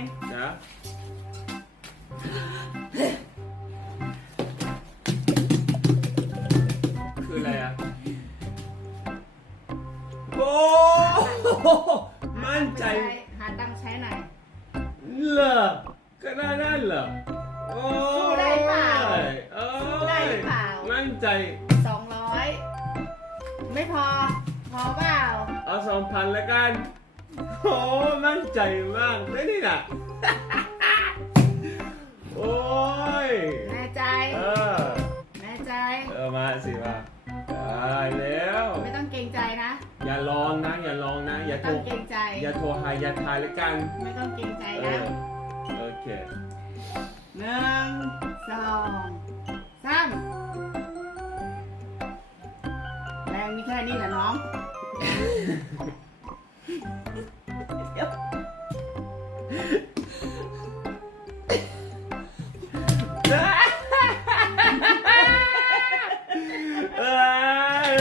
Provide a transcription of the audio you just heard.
งนะคืออะไรอะ โอ้โหมั่นใจ หาตังค์ใช้หน่อย เหรอขนาดนั้นเหรอโอ้สู้ได้เปล่ายโอ้ยสู้ได้หรือเปล่า มั่นใจ สองร้อยไม่พอ พอเปล่า เอาสองพันแล้วกัน โอ้มั่นใจมากได้นี่น่ะ โอ้ย แน่ใจ เออ แน่ใจ เออมาสิมาได้แล้ว ไม่ต้องเกรงใจนะ อย่าลองนะ อย่าลองนะ อย่าไม่โทต้รองเกรงใจ อย่าโทรหาอย่าทายแล้วกัน ไม่ต้องเกรงใจเอนะอ โอเค หนึ่งสองสามแรงมีแค่นี้แหละน้อง เอ้ย